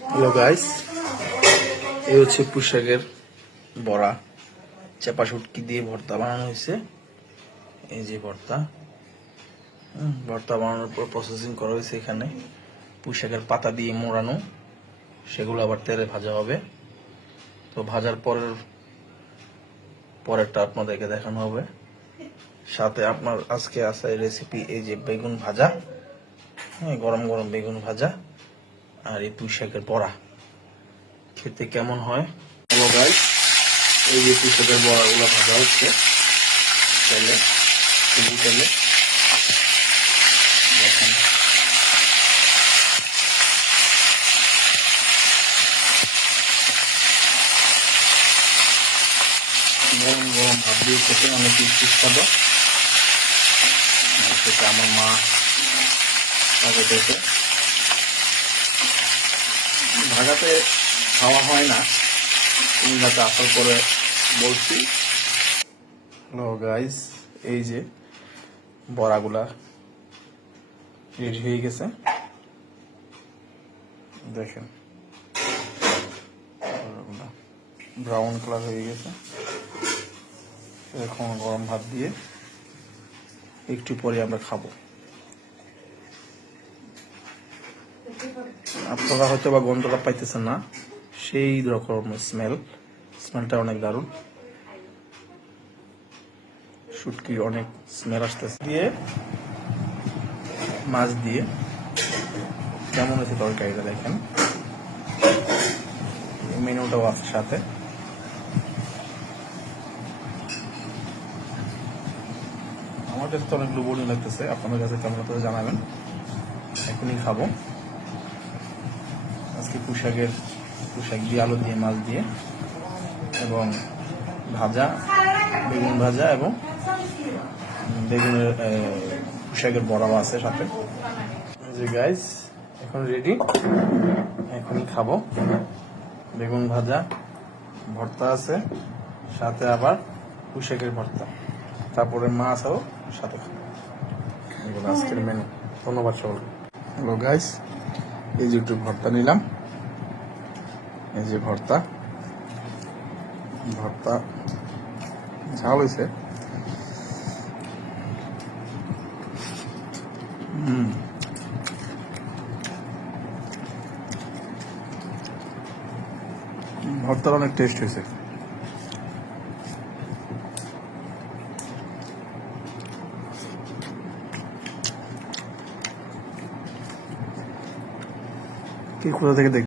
Hello guys, এই হচ্ছে পুঁইশাকের বড়া। চাপা শুটকি দিয়ে ভর্তা বানানো হয়েছে। এই যে ভর্তা ভর্তা বানানোর পর প্রসেসিং করা হয়েছে। এখানে পুঁইশাকের পাতা দিয়ে মোড়ানো, সেগুলো আবার তেলে ভাজা হবে। তো ভাজার পরেরটা আপনাদেরকে দেখানো হবে। সাথে আপনার আজকে আছে রেসিপি, এই যে বেগুন ভাজা, গরম গরম বেগুন ভাজা, আর এই পুঁইশাকের বড়া খেতে কেমন হয়। হ্যালো গাইস, এই যে পুঁইশাকের বড়াগুলো ভাজা হচ্ছে তেলে, তেলে দেখেন। গরম গরম ভাত দিয়ে খেতে অনেক সুস্বাদু। সেটা আমার মা ভাগাতে ভাগাতে খাওয়া হয় না, তুমি যাতে আসার পরে বলছি। হ্যালো গাইস, এই যে বড়াগুলা রেডি হয়ে গেছে, দেখেন ব্রাউন কালার হয়ে গেছে। এখন গরম ভাত দিয়ে একটু পরে আমরা খাবো। আপনারা হয়তো বা গন্ধটা পাইতেছেন না, সেই রকম স্মেলটা অনেক দারুণ। শুটকির অনেক স্মেল আসতেছে। দিয়ে মাছ দিয়ে কেমন হয়েছে তরকারিটা দেখেন। মেনুটাও আছে সাথে। আমার কাছে তো অনেক লোভনীয় লাগতেছে, আপনাদের কাছে কেমন লাগতেছে জানাবেন। এখনই খাবো। আজকে পুঁইশাক দিয়ে আলু দিয়ে মাছ দিয়ে এবং ভাজা, বেগুন ভাজা এবং বেগুনের পুঁইশাকের বড়াও আছে সাথে। যে গাইস, এখন রেডি, এখনই খাবো। বেগুন ভাজা, ভর্তা আছে সাথে, আবার পুঁইশাকের ভর্তা, তারপরে মাছও সাথে খাবো। এগুলো আজকের মেনু। ধন্যবাদ সকলকে। হ্যালো গাইস, এই যে একটু ভর্তা নিলাম। এই যে ভর্তা ঝাল হয়েছে। ভর্তার অনেক টেস্ট হয়েছে। কি কোথা থেকে দেখ